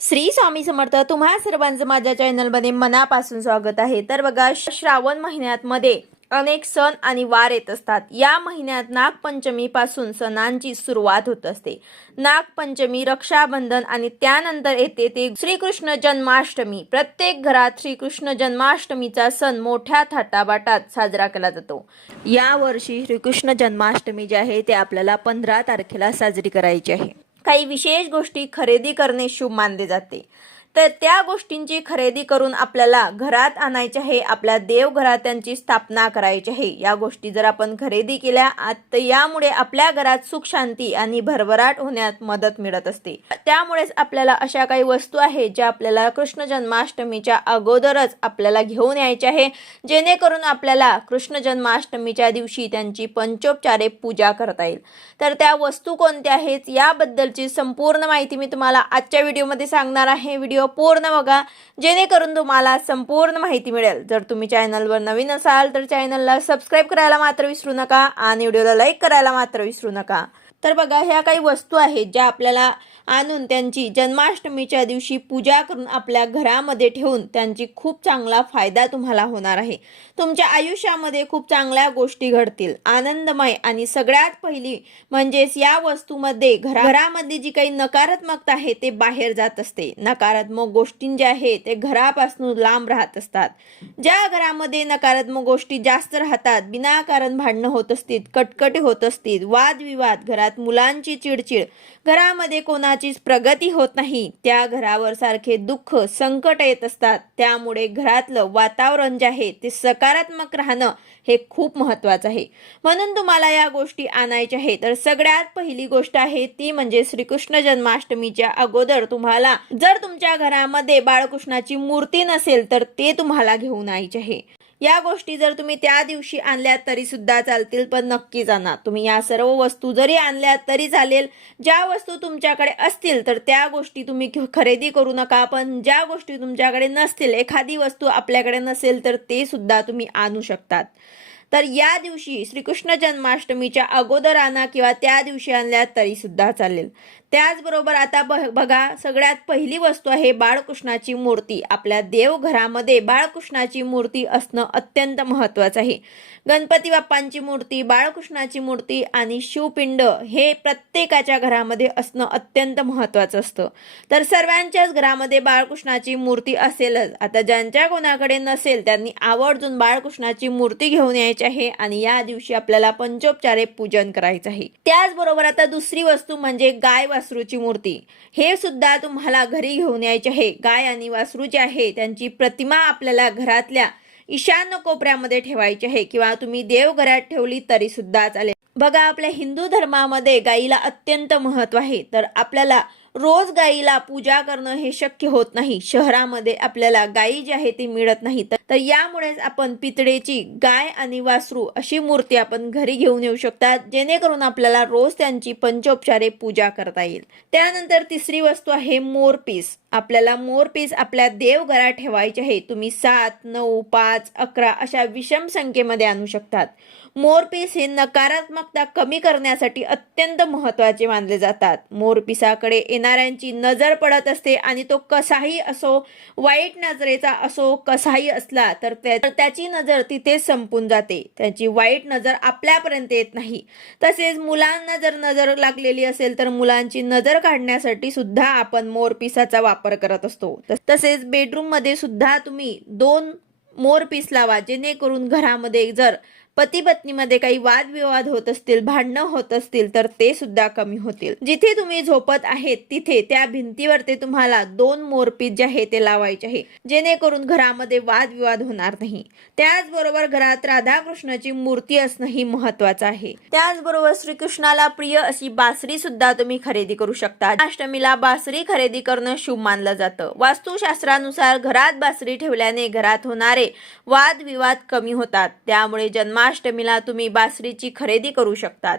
श्री स्वामी समर्थ तुम्हा सर्वांचं माझ्या चॅनलमध्ये मनापासून स्वागत आहे. तर बघा श्रावण महिन्यात मध्ये अनेक सण आणि वार येत असतात. या महिन्यात नागपंचमीपासून सणांची सुरुवात होत असते. नागपंचमी रक्षाबंधन आणि त्यानंतर येते ते श्रीकृष्ण जन्माष्टमी. प्रत्येक घरात श्रीकृष्ण जन्माष्टमीचा सण मोठ्या थाटाबाटात साजरा केला जातो. या वर्षी श्रीकृष्ण जन्माष्टमी जी आहे ते आपल्याला पंधरा तारखेला साजरी करायची आहे. काही विशेष गोष्टी खरेदी करणे शुभ मानले जाते. तर त्या गोष्टींची खरेदी करून आपल्याला घरात आणायचे आहे आपल्या देवघरात त्यांची स्थापना करायची आहे. या गोष्टी जर आपण खरेदी केल्या तर यामुळे आपल्या घरात सुख शांती आणि भरभराट होण्यात मदत मिळत असते. त्यामुळेच आपल्याला अशा काही वस्तू आहेत ज्या आपल्याला कृष्ण जन्माष्टमीच्या अगोदरच आपल्याला घेऊन यायच्या आहे. जेणेकरून आपल्याला कृष्ण जन्माष्टमीच्या दिवशी त्यांची पंचोपचारे पूजा करता येईल. तर त्या वस्तू कोणत्या आहेत याबद्दलची संपूर्ण माहिती मी तुम्हाला आजच्या व्हिडिओमध्ये सांगणार आहे. व्हिडिओ पूर्ण बघा जेणेकरून तुम्हाला संपूर्ण माहिती मिळेल. जर तुम्ही चॅनलवर नवीन असाल तर चॅनलला सबस्क्राईब करायला मात्र विसरू नका आणि व्हिडिओला लाईक करायला मात्र विसरू नका. तर बघा ह्या काही वस्तू आहेत ज्या आपल्याला आणून त्यांची जन्माष्टमीच्या दिवशी पूजा करून आपल्या घरामध्ये ठेवून त्यांची खूप चांगला फायदा तुम्हाला होणार आहे. तुमच्या आयुष्यामध्ये खूप चांगल्या गोष्टी घडतील. आनंदमय आणि सगळ्यात पहिली म्हणजेच या वस्तूमध्ये घरा घरामध्ये जी काही नकारात्मकता आहे ते बाहेर जात असते. नकारात्मक गोष्टी ज्या आहेत ते घरापासून लांब राहत असतात. ज्या घरामध्ये नकारात्मक गोष्टी जास्त राहतात विनाकारण भांडणं होत असतील कटकटी होत असतील वादविवाद घरात मुलांची चिडचिड. घरामध्ये कोणाचीच प्रगती होत नाही. त्या घरावर सारखे दुःख संकट येत असतात. त्यामुळे घरातलं वातावरण जे आहे ते सकारात्मक राहणं हे खूप महत्वाचं आहे. म्हणून तुम्हाला या गोष्टी आणायच्या आहेत. तर सगळ्यात पहिली गोष्ट आहे ती म्हणजे श्रीकृष्ण जन्माष्टमीच्या अगोदर तुम्हाला जर तुमच्या घरामध्ये बाळकृष्णाची मूर्ती नसेल तर ते तुम्हाला घेऊन यायचे आहे. या गोष्टी जर तुम्ही त्या दिवशी आणल्या तरी सुद्धा चालतील पण नक्कीच आणा तुम्ही या सर्व वस्तू जरी आणल्या तरी चालेल. ज्या वस्तू तुमच्याकडे असतील तर त्या गोष्टी तुम्ही खरेदी करू नका. पण ज्या गोष्टी तुमच्याकडे नसतील एखादी वस्तू आपल्याकडे नसेल तर ते सुद्धा तुम्ही आणू शकतात. तर या दिवशी श्रीकृष्ण जन्माष्टमीच्या अगोदर आणा किंवा त्या दिवशी आणल्या तरी सुद्धा चालेल. त्याचबरोबर आता ब बघा सगळ्यात पहिली वस्तू आहे बाळकृष्णाची मूर्ती. आपल्या देवघरामध्ये बाळकृष्णाची मूर्ती असणं अत्यंत महत्त्वाचं आहे. गणपती बाप्पांची मूर्ती बाळकृष्णाची मूर्ती आणि शिवपिंड हे प्रत्येकाच्या घरामध्ये असणं अत्यंत महत्त्वाचं असतं. तर सर्वांच्याच घरामध्ये बाळकृष्णाची मूर्ती असेलच. आता ज्यांच्या कोणाकडे नसेल त्यांनी आवर्जून बाळकृष्णाची मूर्ती घेऊन यायची आहे आणि या दिवशी आपल्याला पंचोपचारे पूजन करायचं आहे. त्याचबरोबर आता दुसरी वस्तू म्हणजे गाय वासरूची मूर्ती. हे सुद्धा तुम्हाला घरी घेऊन यायचे आहे. गाय आणि वासरू जे आहे त्यांची प्रतिमा आपल्याला घरातल्या ईशान्य कोपऱ्यामध्ये ठेवायची आहे किंवा तुम्ही देवघरात ठेवली तरी सुद्धा चालेल. बघा आपल्या हिंदू धर्मामध्ये गायीला अत्यंत महत्त्व आहे. तर आपल्याला रोज गाईला पूजा करणं हे शक्य होत नाही. शहरामध्ये आपल्याला गाई जी आहे ती मिळत नाही तर- तर यामुळेच आपण पितळेची गाय आणि वासरू अशी मूर्ती आपण घरी घेऊन येऊ शकतात जेणेकरून आपल्याला रोज त्यांची पंचोपचारे पूजा करता येईल. त्यानंतर तिसरी वस्तू आहे मोरपीस आपल्याला मोरपीस आपल्या देवघरात ठेवायचे आहे. तुम्ही सात नऊ पाच अकरा अशा विषम संख्येमध्ये आणू शकतात. मोरपीस हे नकारात्मकता कमी करण्यासाठी अत्यंत महत्त्वाचे मानले जातात. मोरपिसाकडे येणाऱ्यांची नजर पडत असते आणि तो कसाही असो वाईट नजरेचा असो कसाही असला तर त्याची नजर तिथे संपून जाते. त्याची वाईट नजर आपल्यापर्यंत येत नाही. तसेच मुलांना जर नजर लागलेली असेल तर मुलांची नजर काढण्यासाठी सुद्धा आपण मोरपिसाचा वापर करत असतो. तसेच बेडरूममध्ये सुद्धा तुम्ही दोन मोरपीस लावा जेणेकरून घरामध्ये जर पती पत्नीमध्ये काही वादविवाद होत असतील भांडणं होत असतील तर ते सुद्धा कमी होतील. जिथे तुम्ही झोपत आहेत तिथे त्या भिंतीवर ते तुम्हाला दोन मोरपीस जे आहे ते लावायचे आहे. जेणेकरून घरामध्ये वादविवाद होणार नाही. त्याचबरोबर घरात राधाकृष्णाची मूर्ती असणंही महत्वाचं आहे. त्याचबरोबर श्रीकृष्णाला प्रिय अशी बासरी सुद्धा तुम्ही खरेदी करू शकता. अष्टमीला बासरी खरेदी करणं शुभ मानलं जातं. वास्तुशास्त्रानुसार घरात बासरी ठेवल्याने घरात होणारे वादविवाद कमी होतात. त्यामुळे जन्माष्टमीला तुम्ही बासरीची खरेदी करू शकतात.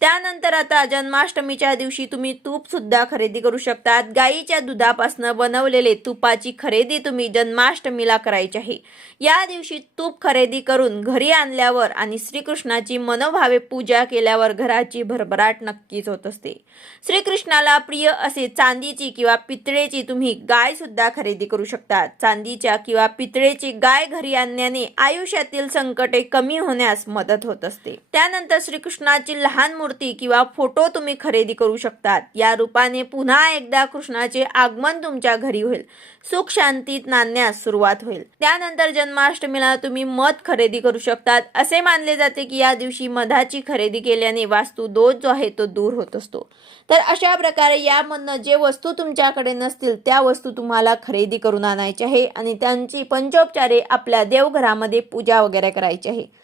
त्यानंतर आता जन्माष्टमीच्या दिवशी तुम्ही तूप सुद्धा खरेदी करू शकतात. गाईच्या दुधापासून बनवलेले तुपाची खरेदी तुम्ही जन्माष्टमीला करायची आहे. या दिवशी तूप खरेदी करून घरी आणल्यावर आणि श्रीकृष्णाची मनोभावे पूजा केल्यावर घराची भरभराट नक्कीच होत असते. श्रीकृष्णाला प्रिय असे चांदीची किंवा पितळेची तुम्ही गाय सुद्धा खरेदी करू शकता चांदीच्या किंवा पितळेची गाय घरी आणण्याने आयुष्यातील संकटे कमी होण्यास मदत होत असते. त्यानंतर श्रीकृष्णाची लहान मूर्ती किंवा फोटो तुम्ही खरेदी करू शकतात. या रूपाने पुन्हा एकदा कृष्णाचे आगमन तुमच्या घरी होईल. सुख शांतीत नांदण्यास सुरुवात होईल. त्यानंतर जन्माष्टमीला तुम्ही मध खरेदी करू शकतात. असे मानले जाते की या दिवशी मधाची खरेदी केल्याने वास्तू दोष जो आहे तो दूर होत असतो. तर अशा प्रकारे यामधनं जे वस्तू तुमच्याकडे नसतील त्या वस्तू तुम्हाला खरेदी करून आणायची आहे आणि त्यांची पंचोपचारे आपल्या देवघरामध्ये पूजा वगैरे करायची आहे.